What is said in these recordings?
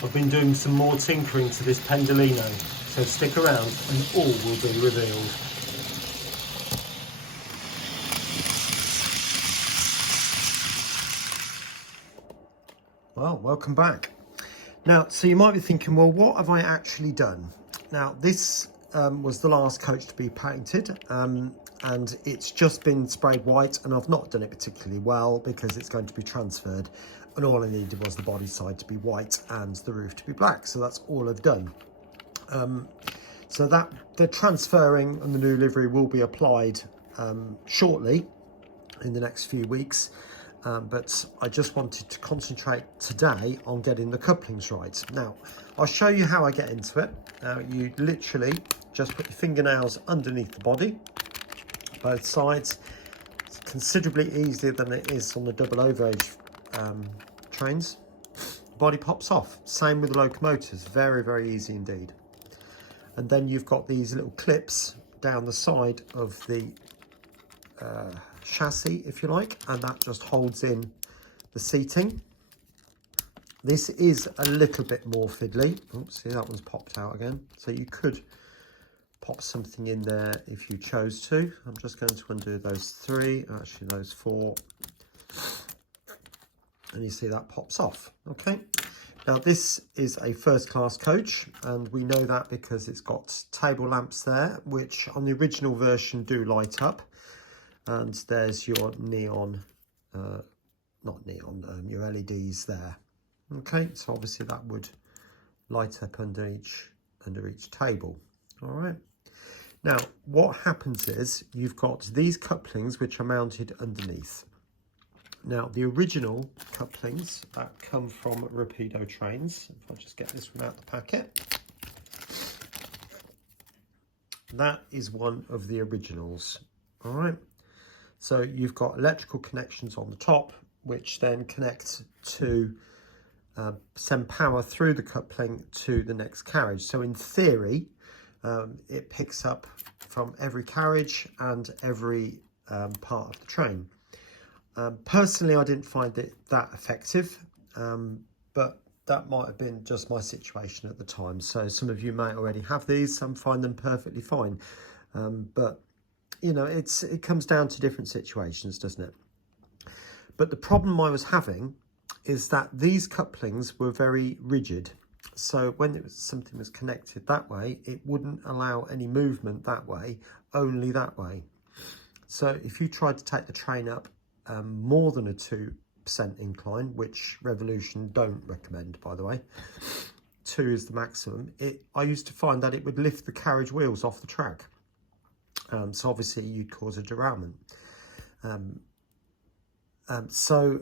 I've been doing some more tinkering to this Pendolino, so stick around and all will be revealed. Well, welcome back. Now, so you might be thinking, well, what have I actually done? Now, this was the last coach to be painted, and it's just been sprayed white, and I've not done it particularly well because it's going to be transferred, and all I needed was the body side to be white and the roof to be black, so that's all I've done. So that the transferring and the new livery will be applied shortly in the next few weeks. But I just wanted to concentrate today on getting the couplings right. Now, I'll show you how I get into it. You literally just put your fingernails underneath the body, both sides. It's considerably easier than it is on the double overage trains. The body pops off. Same with the locomotives. Very, very easy indeed. And then you've got these little clips down the side of the chassis, if you like, and that just holds in the seating. This is a little bit more fiddly. Oops, see, that one's popped out again. So you could pop something in there if you chose to. I'm just going to undo those three, actually those four, and you see that pops off. Okay, now this is a first class coach, and we know that because it's got table lamps there, which on the original version do light up. And there's your neon, not neon, your LEDs there. Okay, so obviously that would light up under each table. All right. Now, what happens is you've got these couplings which are mounted underneath. Now, the original couplings that come from Rapido trains, if I just get this one out the packet, that is one of the originals. All right. So you've got electrical connections on the top, which then connect to send power through the coupling to the next carriage. So in theory, it picks up from every carriage and every part of the train. Personally, I didn't find it that effective, but that might have been just my situation at the time. So some of you may already have these, some find them perfectly fine. But you know, it comes down to different situations, doesn't it? But the problem I was having is that these couplings were very rigid. So when something was connected that way, it wouldn't allow any movement that way, only that way. So if you tried to take the train up more than a 2% incline, which Revolution don't recommend, by the way, 2 is the maximum, I used to find that it would lift the carriage wheels off the track. So obviously you'd cause a derailment. So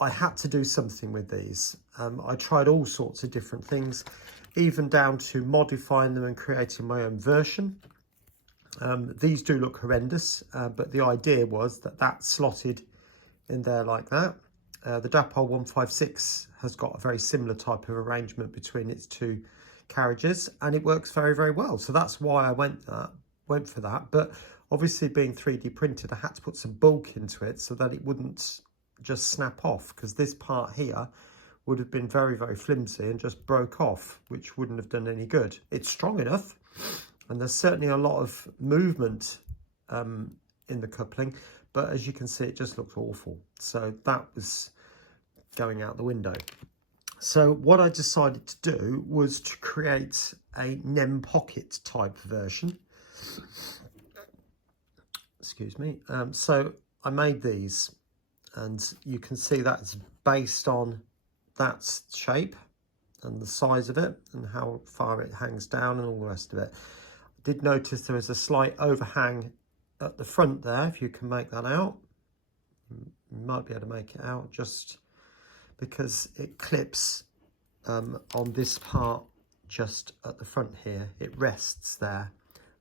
I had to do something with these. I tried all sorts of different things, even down to modifying them and creating my own version. These do look horrendous, but the idea was that slotted in there like that. The Dapol 156 has got a very similar type of arrangement between its two carriages, and it works very, very well. So that's why I went for that. But obviously being 3D printed, I had to put some bulk into it so that it wouldn't just snap off, because this part here would have been very, very flimsy and just broke off, which wouldn't have done any good. It's strong enough, and there's certainly a lot of movement in the coupling, but as you can see, it just looks awful. So that was going out the window. So what I decided to do was to create a NEM pocket type version. Excuse me. So I made these, and you can see that's based on that shape and the size of it and how far it hangs down and all the rest of it. I did notice there is a slight overhang at the front there, if you can make that out. You might be able to make it out just because it clips on this part just at the front here. It rests there,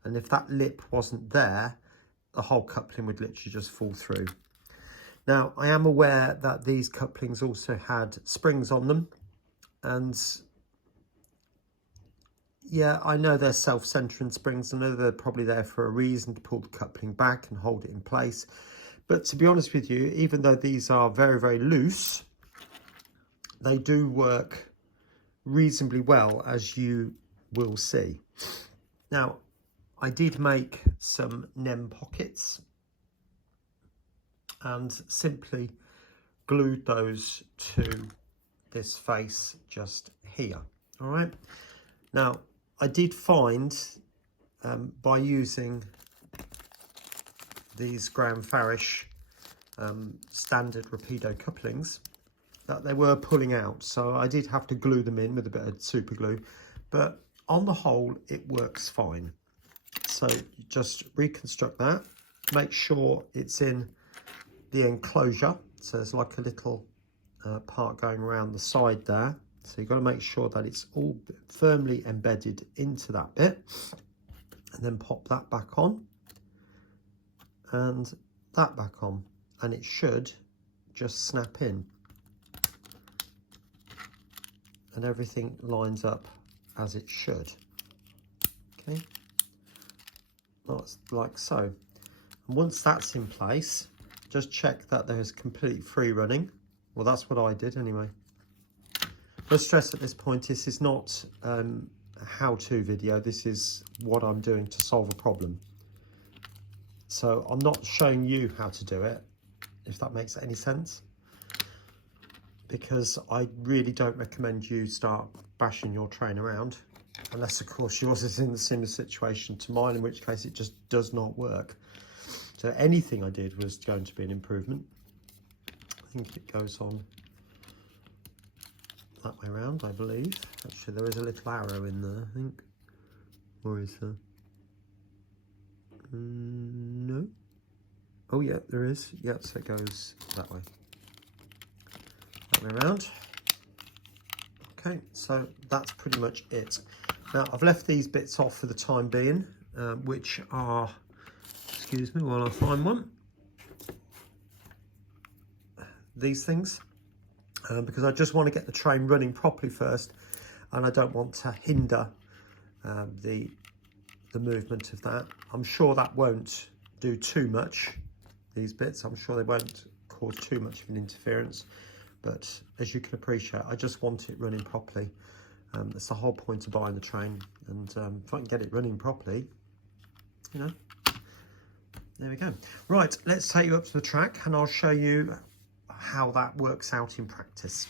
and if that lip wasn't there, the whole coupling would literally just fall through. Now, I am aware that these couplings also had springs on them, and yeah, I know they're self-centering springs. I know they're probably there for a reason, to pull the coupling back and hold it in place. But to be honest with you, even though these are very, very loose, they do work reasonably well, as you will see. Now, I did make some NEM pockets and simply glued those to this face just here. All right. Now, I did find by using these Graham Farish standard Rapido couplings that they were pulling out, so I did have to glue them in with a bit of super glue, but on the whole it works fine. So you just reconstruct that, make sure it's in the enclosure, so there's like a little part going around the side there, so you've got to make sure that it's all firmly embedded into that bit, and then pop that back on and that back on, and it should just snap in and everything lines up as it should. Okay, that's like so. And once that's in place, just check that there's complete free running. Well, that's what I did anyway. Let's stress at this point, this is not a how-to video, this is what I'm doing to solve a problem. So I'm not showing you how to do it, if that makes any sense, because I really don't recommend you start bashing your train around, unless of course yours is in the similar situation to mine, in which case it just does not work. So anything I did was going to be an improvement. I think it goes on that way around, I believe. Actually, there is a little arrow in there, I think. Or is there? No. Oh yeah, there is. Yeah, so it goes that way. That way around. Okay, so that's pretty much it. Now, I've left these bits off for the time being, which are, excuse me while I find one, these things, because I just want to get the train running properly first, and I don't want to hinder the movement of that. I'm sure that won't do too much, these bits. I'm sure they won't cause too much of an interference, but as you can appreciate, I just want it running properly. That's the whole point of buying the train, and if I can get it running properly, you know, there we go. Right, let's take you up to the track and I'll show you how that works out in practice.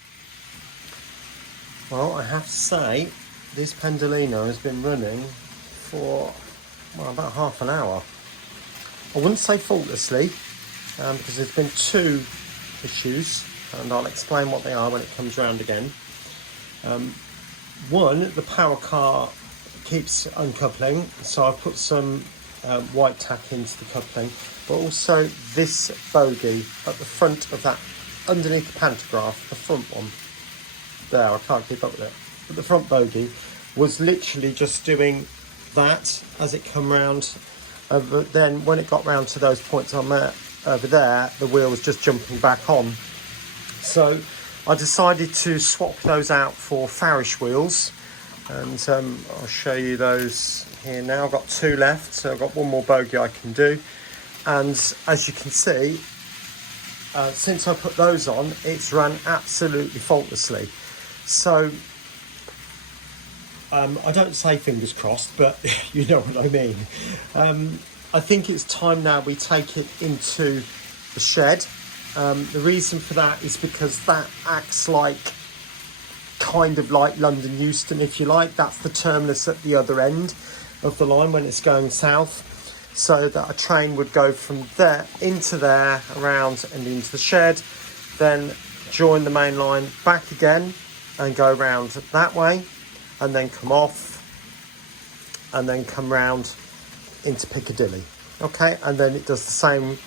Well, I have to say, this Pendolino has been running for, well, about half an hour. I wouldn't say faultlessly, because there's been two issues, and I'll explain what they are when it comes round again. One, the power car keeps uncoupling, so I've put some white tack into the coupling, but also this bogie at the front of that, underneath the pantograph, the front one there, I can't keep up with it, but the front bogie was literally just doing that as it come round, but then when it got round to those points on there, over there, the wheel was just jumping back on. So I decided to swap those out for Farish wheels, and I'll show you those here now. I've got two left, so I've got one more bogie I can do, and as you can see, since I put those on, it's run absolutely faultlessly. So I don't say fingers crossed, but you know what I mean. I think it's time now we take it into the shed. The reason for that is because that acts like, kind of like London Euston, if you like. That's the terminus at the other end of the line when it's going south, so that a train would go from there into there, around and into the shed, then join the main line back again and go round that way, and then come off and then come round into Piccadilly. Okay, and then it does the same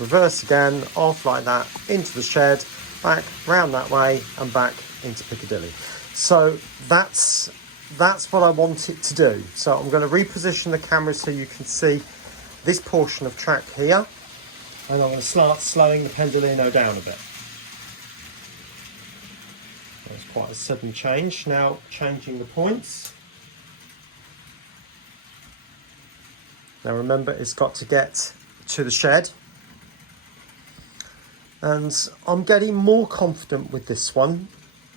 reverse again, off like that, into the shed, back round that way and back into Piccadilly. So that's what I want it to do. So I'm going to reposition the camera so you can see this portion of track here, and I'm going to start slowing the Pendolino down a bit. That's quite a sudden change. Now changing the points. Now remember, it's got to get to the shed, and I'm getting more confident with this one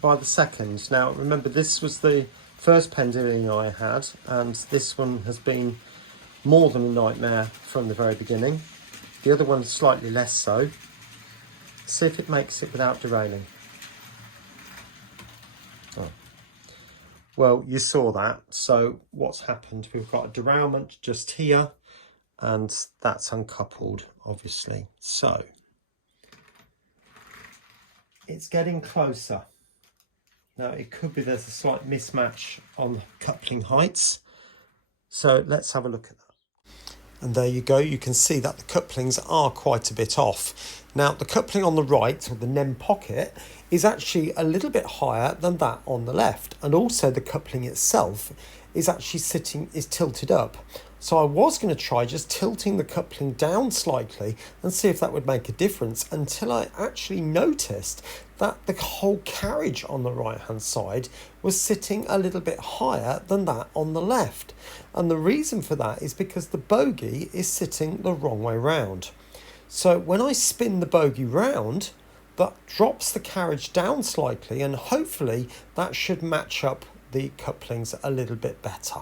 by the second. Now remember, this was the first Pendolino I had, and this one has been more than a nightmare from the very beginning. The other one's slightly less so. See if it makes it without derailing. Oh. Well, you saw that. So what's happened, we've got a derailment just here, and that's uncoupled, obviously. So it's getting closer. Now it could be there's a slight mismatch on coupling heights. So let's have a look at that. And there you go, you can see that the couplings are quite a bit off. Now the coupling on the right, or the NEM pocket, is actually a little bit higher than that on the left. And also the coupling itself is actually tilted up. So I was going to try just tilting the coupling down slightly and see if that would make a difference, until I actually noticed that the whole carriage on the right hand side was sitting a little bit higher than that on the left. And the reason for that is because the bogie is sitting the wrong way round. So when I spin the bogie round, that drops the carriage down slightly, and hopefully that should match up the couplings a little bit better.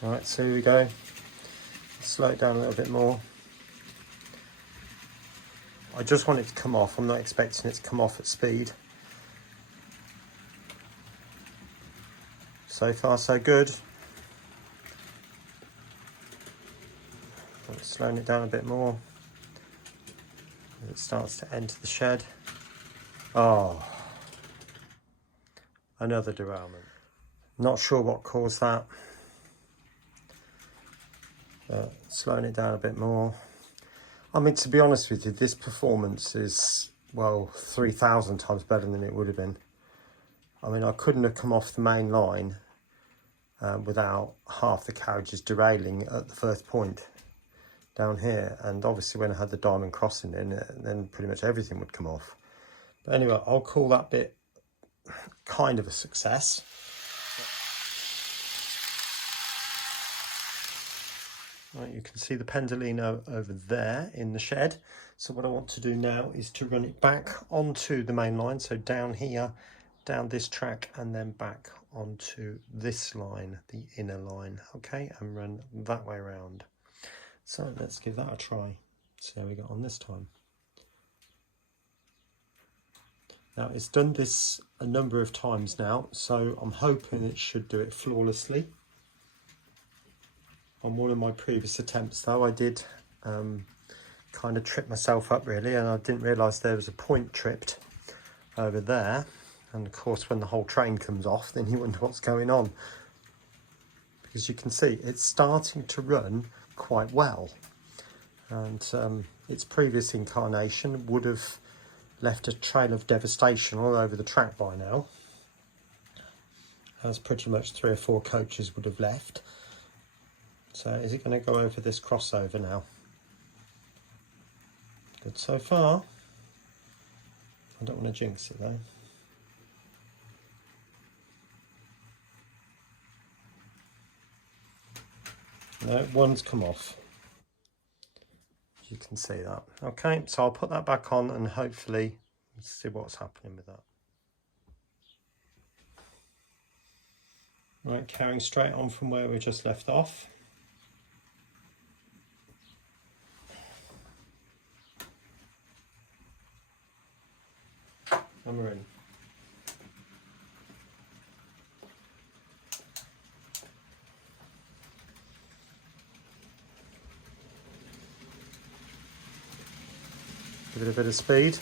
Right, so here we go. Slow it down a little bit more. I just want it to come off. I'm not expecting it to come off at speed. So far, so good. Slowing it down a bit more. As it starts to enter the shed. Oh, another derailment. Not sure what caused that. Slowing it down a bit more. I mean, to be honest with you, this performance is, well, 3,000 times better than it would have been. I mean, I couldn't have come off the main line without half the carriages derailing at the first point down here. And obviously when I had the diamond crossing in, then pretty much everything would come off. But anyway, I'll call that bit kind of a success. Right, you can see the Pendolino over there in the shed. So what I want to do now is to run it back onto the main line. So down here, down this track, and then back onto this line, the inner line, okay, and run that way around. So let's give that a try. See how we got on this time. Now it's done this a number of times now, so I'm hoping it should do it flawlessly. On one of my previous attempts though, I did kind of trip myself up really, and I didn't realise there was a point tripped over there. And of course when the whole train comes off, then you wonder what's going on. Because you can see it's starting to run quite well. And its previous incarnation would have left a trail of devastation all over the track by now, as pretty much 3 or 4 coaches would have left. So is it going to go over this crossover now? Good so far. I don't want to jinx it though. No, one's come off. You can see that. Okay, so I'll put that back on and hopefully see what's happening with that. Right, carrying straight on from where we just left off. And we're in. Give it a bit of speed.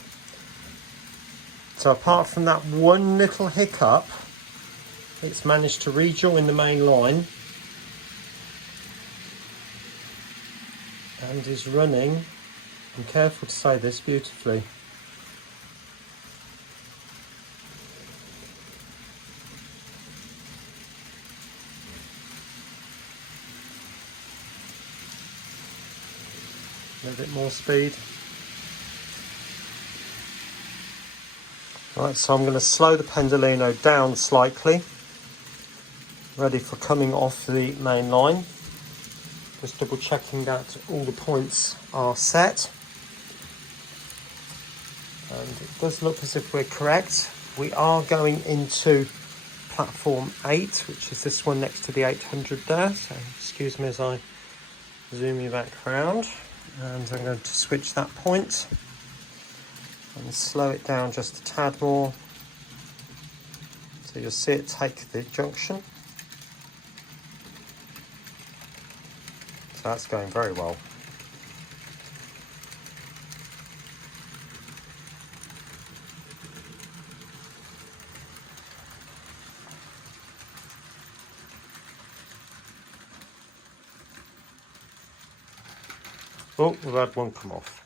So apart from that one little hiccup, it's managed to rejoin the main line and is running, I'm careful to say this, beautifully. A little bit more speed. Right, so I'm going to slow the Pendolino down slightly, ready for coming off the main line. Just double checking that all the points are set. And it does look as if we're correct. We are going into platform 8, which is this one next to the 800 there. So excuse me as I zoom you back around. And I'm going to switch that point and slow it down just a tad more. So you'll see it take the junction. So that's going very well. Oh, we've had one come off.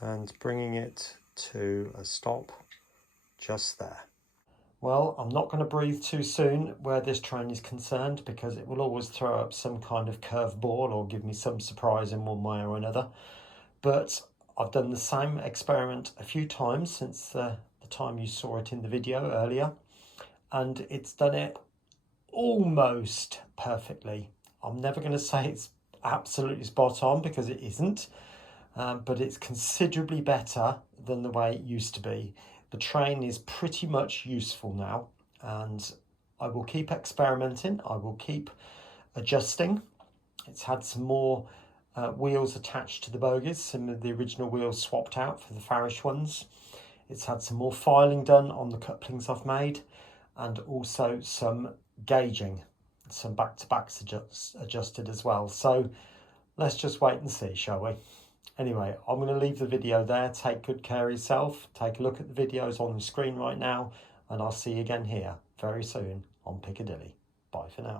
And bringing it to a stop just there. Well, I'm not going to breathe too soon where this train is concerned, because it will always throw up some kind of curveball or give me some surprise in one way or another. But I've done the same experiment a few times since the time you saw it in the video earlier, and it's done it almost perfectly. I'm never going to say it's absolutely spot on, because it isn't, but it's considerably better than the way it used to be. The train is pretty much useful now, and I will keep experimenting. I will keep adjusting. It's had some more wheels attached to the bogies, some of the original wheels swapped out for the Farish ones. It's had some more filing done on the couplings I've made, and also some gauging, some back-to-backs adjusted as well. So let's just wait and see, shall we? Anyway, I'm going to leave the video there. Take good care of yourself. Take a look at the videos on the screen right now, and I'll see you again here very soon on Piccadilly. Bye for now.